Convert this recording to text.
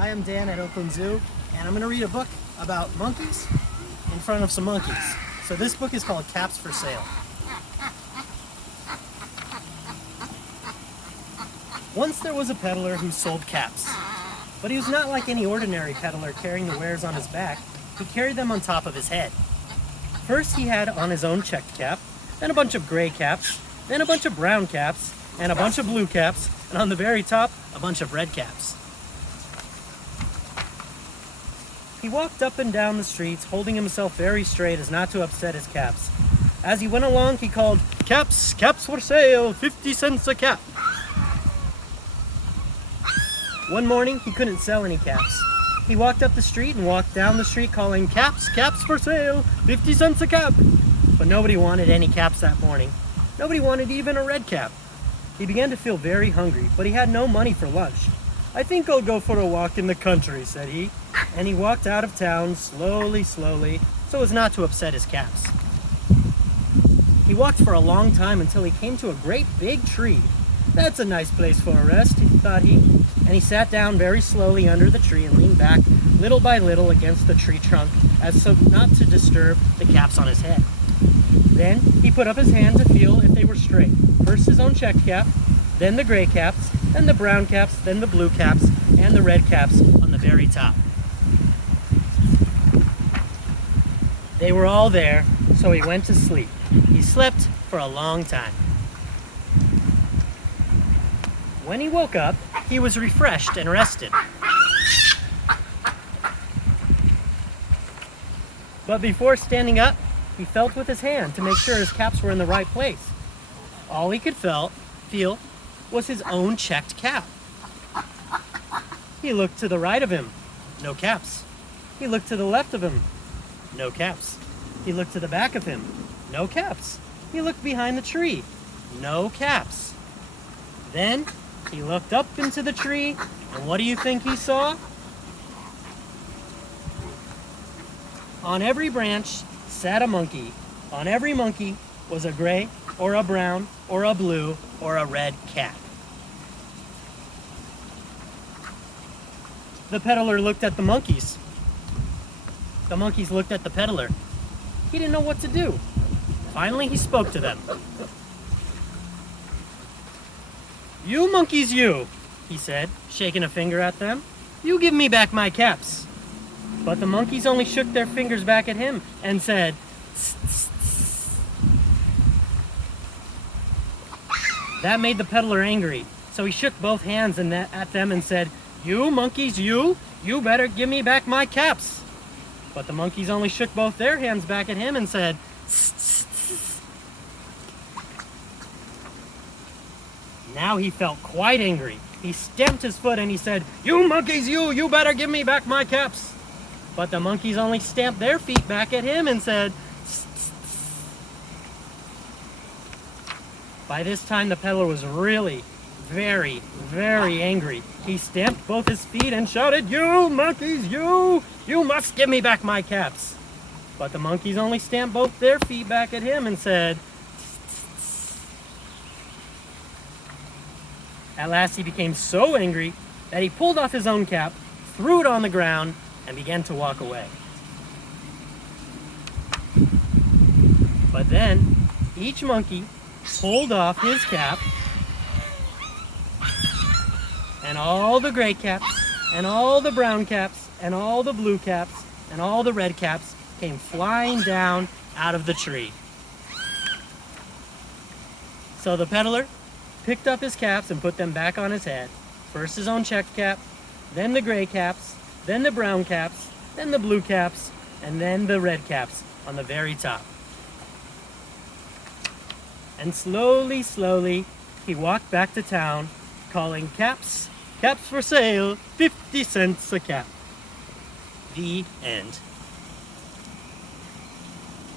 I am Dan at Oakland Zoo, and I'm going to read a book about monkeys in front of some monkeys. So this book is called Caps for Sale. Once there was a peddler who sold caps, but he was not like any ordinary peddler carrying the wares on his back. He carried them on top of his head. First he had on his own checked cap, then a bunch of gray caps, then a bunch of brown caps, and a bunch of blue caps, and on the very top, a bunch of red caps. He walked up and down the streets, holding himself very straight as not to upset his caps. As he went along, he called, "Caps, caps for sale, 50 cents a cap." One morning, he couldn't sell any caps. He walked up the street and walked down the street calling, "Caps, caps for sale, 50 cents a cap." But nobody wanted any caps that morning. Nobody wanted even a red cap. He began to feel very hungry, but he had no money for lunch. "I think I'll go for a walk in the country," said he. And he walked out of town slowly, so as not to upset his caps. He walked for a long time until he came to a great big tree. "That's a nice place for a rest," thought he. And he sat down very slowly under the tree and leaned back little by little against the tree trunk as so not to disturb the caps on his head. Then he put up his hand to feel if they were straight. First his own checked cap, then the gray caps, then the brown caps, then the blue caps, and the red caps on the very top. They were all there, so he went to sleep. He slept for a long time. When he woke up, he was refreshed and rested. But before standing up, he felt with his hand to make sure his caps were in the right place. All he could feel was his own checked cap. He looked to the right of him, no caps. He looked to the left of him, no caps. He looked to the back of him, no caps. He looked behind the tree, no caps. Then he looked up into the tree, and what do you think he saw? On every branch sat a monkey. On every monkey was a gray, or a brown, or a blue, or a red cap. The peddler looked at the monkeys. The monkeys looked at the peddler. He didn't know what to do. Finally, he spoke to them. "You monkeys, you," he said, shaking a finger at them. "You give me back my caps." But the monkeys only shook their fingers back at him and said, "Tss, tss, tss." That made the peddler angry, so he shook both hands at them and said, "You monkeys, you better give me back my caps." But the monkeys only shook both their hands back at him and said, "Tss, tss, tss." Now he felt quite angry. He stamped his foot and he said, "You monkeys, you better give me back my caps." But the monkeys only stamped their feet back at him and said, "Tss, tss, tss." By this time the peddler was really very, very angry. He stamped both his feet and shouted, "You monkeys, you must give me back my caps." But the monkeys only stamped both their feet back at him and said, "Tss, tss, tss." At last he became so angry that he pulled off his own cap, threw it on the ground, and began to walk away. But then each monkey pulled off his cap, and all the gray caps, and all the brown caps, and all the blue caps, and all the red caps came flying down out of the tree. So the peddler picked up his caps and put them back on his head. First his own checked cap, then the gray caps, then the brown caps, then the blue caps, and then the red caps on the very top. And slowly, he walked back to town, calling, "Caps, caps for sale, 50 cents a cap." The end.